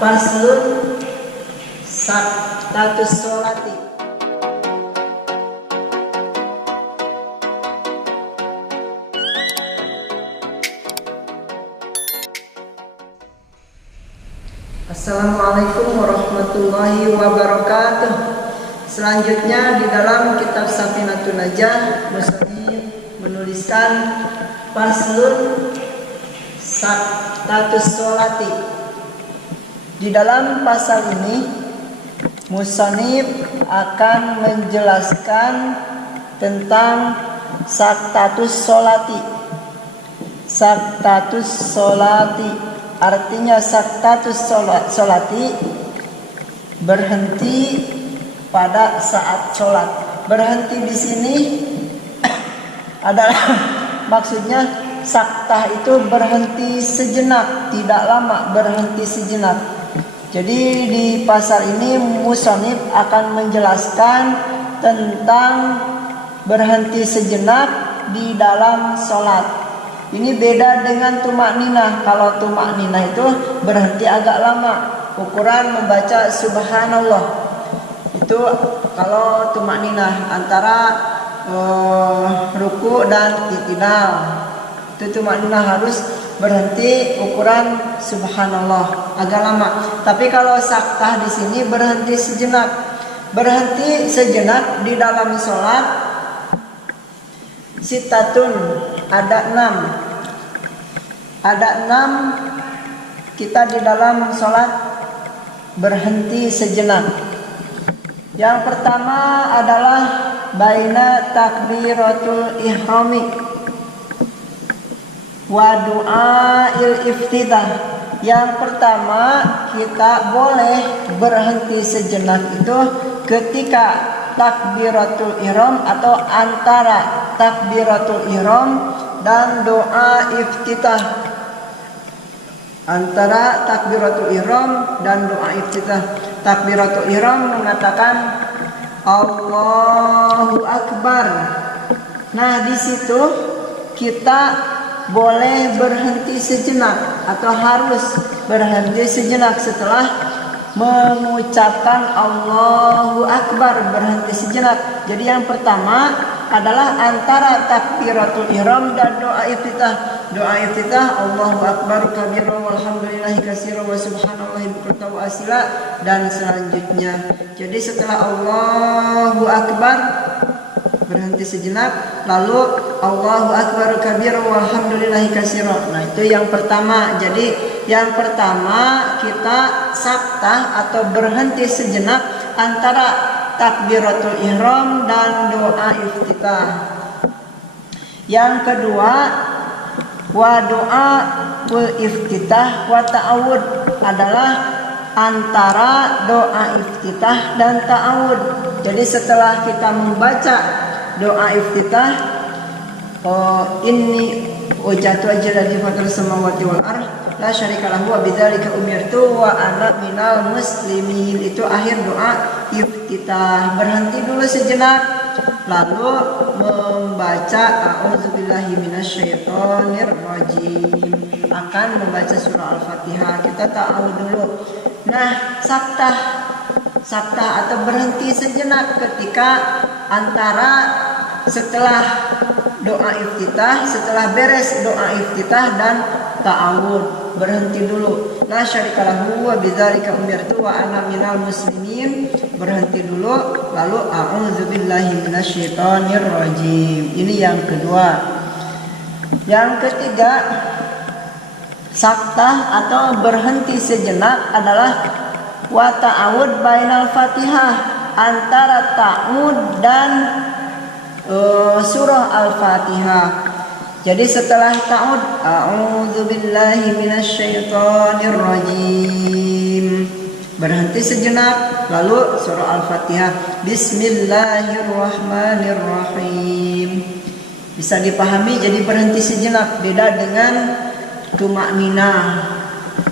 Faslun Saktatus sholati. Assalamualaikum warahmatullahi wabarakatuh. Selanjutnya di dalam kitab Safinatun Najah, musannif menuliskan faslun saktatus sholati. Di dalam pasal ini musannif akan menjelaskan tentang saktatus sholati. Saktatus sholati artinya saktatus sholati berhenti pada saat sholat. Berhenti di sini adalah maksudnya saktah itu berhenti sejenak, tidak lama, berhenti sejenak. Jadi di pasal ini musannif akan menjelaskan tentang berhenti sejenak di dalam sholat. Ini beda dengan tumak ninah. Kalau tumak ninah itu berhenti agak lama, ukuran membaca subhanallah. Itu kalau tumak ninah antara ruku dan i'tidal. Itu tumak ninah harus berhenti ukuran subhanallah agak lama. Tapi kalau saktah di sini berhenti sejenak. Berhenti sejenak di dalam sholat sitatun, ada 6. Ada 6 kita di dalam sholat berhenti sejenak. Yang pertama adalah baina takbiratul ihrami wa du'ail iftitah. Yang pertama kita boleh berhenti sejenak itu ketika takbiratul ihram atau antara takbiratul ihram dan doa iftitah. Antara takbiratul ihram dan doa iftitah. Takbiratul ihram mengatakan Allahu Akbar. Nah, di situ kita boleh berhenti sejenak atau harus berhenti sejenak setelah mengucapkan Allahu Akbar, berhenti sejenak. Jadi yang pertama adalah antara takbiratul ihram dan doa iftitah. Doa iftitah Allahu Akbar kabira walhamdulillahi katsira wa subhanallahi bukratan wa asila dan selanjutnya. Jadi setelah Allahu Akbar berhenti sejenak, lalu Allahu Akbar kabira walhamdulillahi katsira. Nah, itu yang pertama. Jadi yang pertama kita saktah atau berhenti sejenak antara takbiratul ihram dan doa iftitah. Yang kedua wa doa ul iftitah wa ta'awud adalah antara doa iftitah dan ta'awud. Jadi setelah kita membaca doa iftitah inni wajjahtu wajhiya lillazi fatara samawati wal ardh la syarika lahu wa bidzalika umirtu wa ana minal muslimin. Itu akhir doa iftitah. Berhenti dulu sejenak lalu membaca a'udzubillahi minasyaitonir rajim, akan membaca surah Al-Fatihah. Kita ta'awud dulu. Nah, saktah atau berhenti sejenak ketika antara setelah doa iftitah, setelah beres doa iftitah dan ta'awud, berhenti dulu. La syarikalahu wa bidzalika umirtu wa ana minal muslimin, berhenti dulu lalu a'udzubillahi minasyaitonir rajim. Ini yang kedua. Yang ketiga saktah atau berhenti sejenak adalah wa ta'awud bainal Fatihah, antara ta'awud dan surah Al-Fatihah. Jadi setelah ta'awud a'udzubillahi minasyaitonir rajim, berhenti sejenak lalu surah Al-Fatihah. Bismillahirrahmanirrahim. Bisa dipahami, jadi berhenti sejenak. Beda dengan tumak ninah.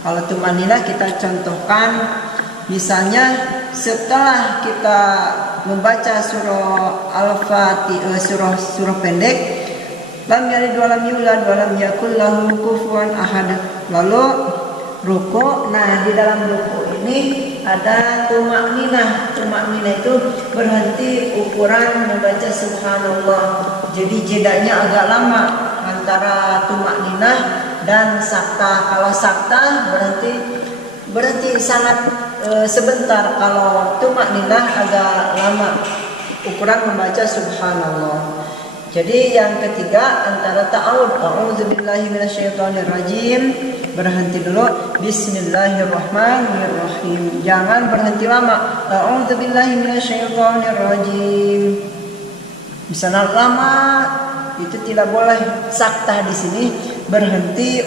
Kalau tumak ninah kita contohkan, misalnya setelah kita membaca surah Al-Fatihah, surah pendek, lam yalid wa lam yulad wa lam yakul lahu kufuwan ahad, lalu ruku. Nah, di dalam ruku ini ada tumak ninah. Tumak ninah itu berhenti ukuran membaca subhanallah. Jadi jedanya agak lama antara tumak ninah dan sakta. Kalau sakta berhenti sangat sebentar. Kalau tumak ninah agak lama ukuran membaca subhanallah. Jadi yang ketiga antara ta'awud, a'udzubillahi minasyaitonirrajim, berhenti dulu, bismillahirrahmanirrahim. Jangan berhenti lama. A'udzubillahi minasyaitonirrajim. Misalnya lama itu tidak boleh. Sakta di sini berhenti,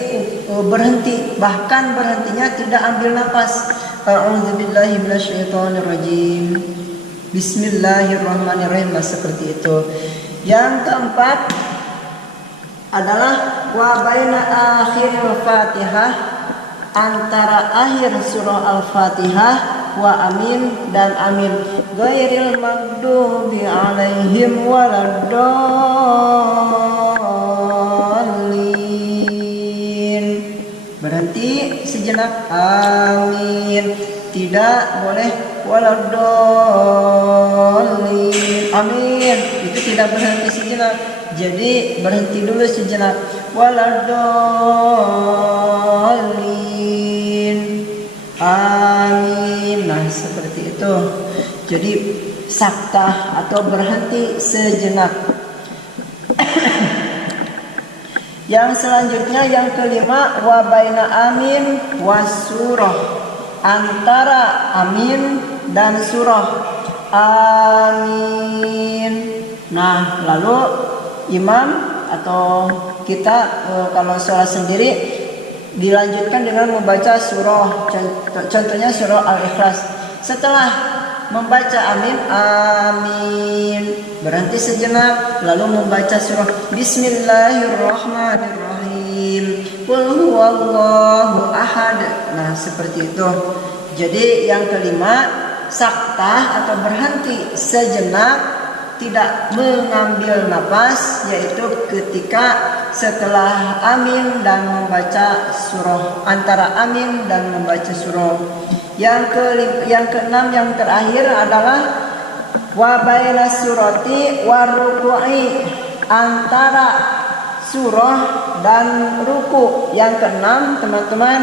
bahkan berhentinya tidak ambil nafas. A'udzubillahi minasyaitonirrajim. Bismillahirrahmanirrahim, seperti itu. Yang keempat adalah wa baina akhiril Fatihah, antara akhir surah Al-Fatihah wa amin dan amin, ghairil maghdubi alaihim waladdallin. Berhenti sejenak, amin. Tidak boleh waladdallin, amin. Itu tidak berhenti sejenak. Jadi berhenti dulu sejenak. Waladdallin, amin. Nah, seperti itu. Jadi sakta atau berhenti sejenak. Yang selanjutnya yang kelima, wa baina amin wasurah, antara amin dan surah, amin. Nah, lalu imam atau kita kalau sholat sendiri dilanjutkan dengan membaca surah. Contohnya surah Al-Ikhlas. Setelah membaca amin, amin, berhenti sejenak, lalu membaca surah Bismillahirrahmanirrahim, Qul huwallahu ahad. Nah, seperti itu. Jadi yang kelima, sakta atau berhenti sejenak, tidak mengambil nafas, yaitu ketika setelah amin dan membaca surah, antara amin dan membaca surah. Yang keenam, yang terakhir adalah wa baina surati wa ruku'i, antara surah dan ruku. Yang keenam, teman-teman,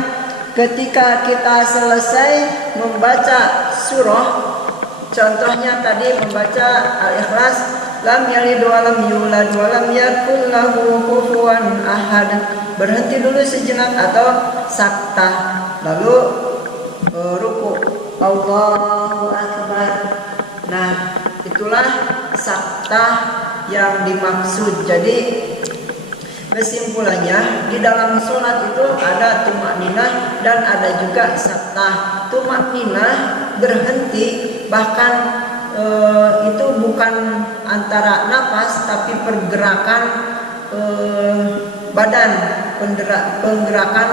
ketika kita selesai membaca surah, contohnya tadi membaca Al-Ikhlas, lam yalid wa lam yulad wa lam yakul lahu kufuwan ahad, berhenti dulu sejenak atau sakta, lalu ruku, Allahu akbar. Nah, itulah sakta yang dimaksud. Jadi kesimpulannya, di dalam sholat itu ada tumak ninah dan ada juga sakta. Tumak ninah berhenti, bahkan itu bukan antara nafas tapi pergerakan badan, penggerakan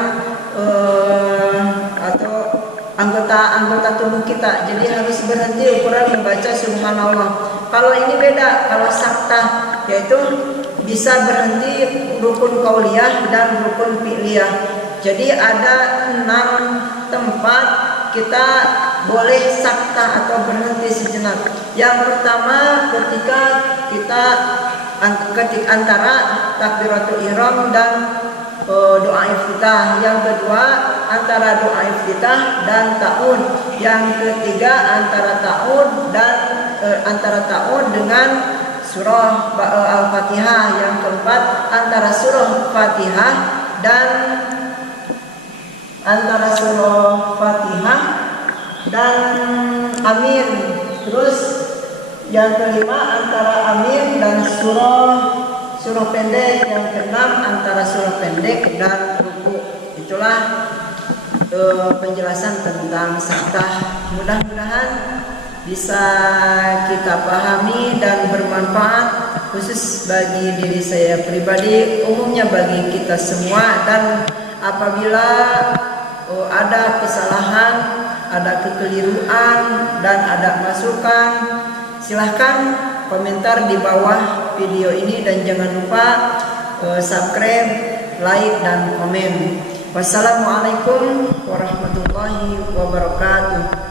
atau anggota tubuh kita. Jadi harus berhenti ukuran membaca subhanallah. Kalau ini beda, kalau sakta yaitu bisa berhenti rukun qauliyah dan rukun fi'liyah. Jadi ada 6 tempat kita boleh sakta atau berhenti sejenak. Yang pertama, ketika kita antara takbiratul ihram dan doa iftitah. Yang kedua, antara doa iftitah dan ta'ud. Yang ketiga, antara ta'ud dengan surah Al-Fatihah. Yang keempat, antara surah Fatihah dan amin. Terus yang kelima, antara amin dan surah pendek. Yang keenam, antara surah pendek dan ruku. Itulah penjelasan tentang sakta. Mudah-mudahan bisa kita pahami dan bermanfaat, khusus bagi diri saya pribadi, umumnya bagi kita semua. Dan apabila ada kesalahan, ada kekeliruan dan ada masukan, silahkan komentar di bawah video ini, dan jangan lupa subscribe, like, dan komen. Wassalamualaikum warahmatullahi wabarakatuh.